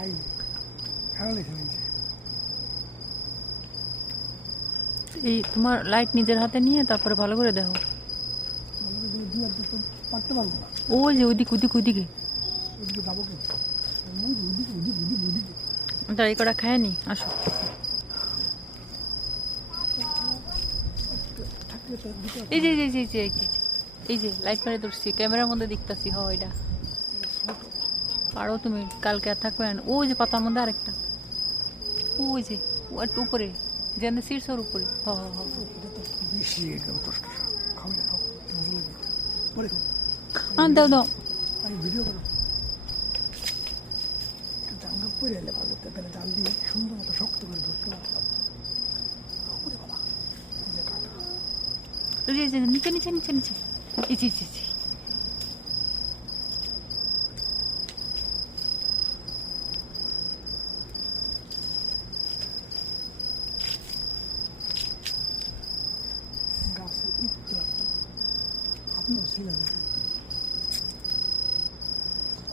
High খারাপ লেখা নিয়েছে। এই তোমার লাইট নিজের হাতে নিয়ে তারপরে ভালো করে দেখো। ভালো করে দুই হাত তো পারতে পারবো না। ওই যে ওইদিকে ওইদিকে ওইদিকে ওইদিকে যাবো কেন? ওইদিকে ওইদিকে ওইদিকে ওইদিকে ওটা এই কটা খায় নি আসো। থাকলে তো দিতে হবে। এই যে এই যে এই যে এই যে এই যে লাইট মারে ধরছি ক্যামেরার মধ্যে দেখতাছি হ এটা পারো তুমি কালকে আর থাকবে না। ওই যে পাতার মধ্যে আরেকটা ওই যে ও একটু উপরে যেন শীর্ষের উপরে হ হ হ এটা তো বেশি একদম টষ্ট খাও না, খাও মজা লাগবে। পরে খাও। দাও দাও আমি ভিডিও করো, একটু জাঙ্গা পরে এলে ভালো হতো, তাহলে জাল দিয়ে সুন্দর মতো শক্ত করে ধরতে পারতাম। ওরে বাবা, এই যে কাটা। এই যে নিচে নিচে নিচে নিচে এই যে এই যে গাছে উঠতে পারতাম, আপনার ছিলেন।